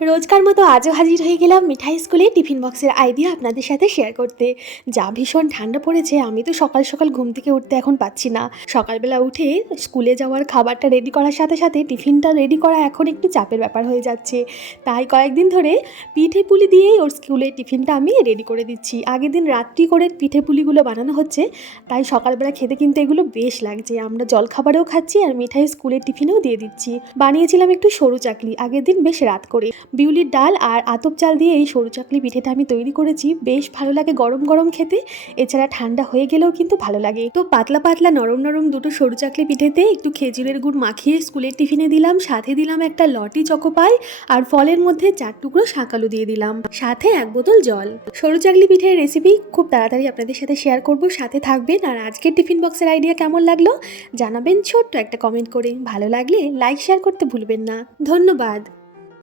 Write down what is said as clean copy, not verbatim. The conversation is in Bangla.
রোজকার মতো আজও হাজির হয়ে গেলাম মিঠাই স্কুলে টিফিন বক্সের আইডিয়া আপনাদের সাথে শেয়ার করতে। যা ভীষণ ঠান্ডা পড়েছে, আমি তো সকাল সকাল ঘুম থেকে উঠতে এখন পাচ্ছি না। সকালবেলা উঠে স্কুলে যাওয়ার খাবারটা রেডি করার সাথে সাথে টিফিনটা রেডি করা এখন একটু চাপের ব্যাপার হয়ে যাচ্ছে। তাই কয়েকদিন ধরে পিঠে পুলি দিয়েই ওর স্কুলের টিফিনটা আমি রেডি করে দিচ্ছি। আগের দিন রাত্রি করে পিঠে পুলিগুলো বানানো হচ্ছে, তাই সকালবেলা খেতে কিন্তু এগুলো বেশ লাগছে। আমরা জলখাবারেও খাচ্ছি আর মিঠাই স্কুলের টিফিনেও দিয়ে দিচ্ছি। বানিয়েছিলাম একটু সরু চাকলি আগের দিন বেশ রাত করে। বিউলির ডাল আর আতপ চাল দিয়ে এই সরু চাকলি পিঠেটা আমি তৈরি করেছি। বেশ ভালো লাগে গরম গরম খেতে, এছাড়া ঠান্ডা হয়ে গেলেও কিন্তু ভালো লাগে। তো পাতলা পাতলা নরম নরম দুটো সরু চাকলি পিঠেতে একটু খেজুরের গুড় মাখিয়ে স্কুলের টিফিনে দিলাম, সাথে দিলাম একটা লটি চকোপাই, আর ফলের মধ্যে 4 টুকরো শাঁকালু দিয়ে দিলাম, সাথে 1 বোতল জল। সরু চাকলি পিঠের রেসিপি খুব তাড়াতাড়ি আপনাদের সাথে শেয়ার করব, সাথে থাকবেন। আর আজকের টিফিন বক্সের আইডিয়া কেমন লাগলো জানাবেন ছোট্ট একটা কমেন্ট করে। ভালো লাগলে লাইক শেয়ার করতে ভুলবেন না। ধন্যবাদ।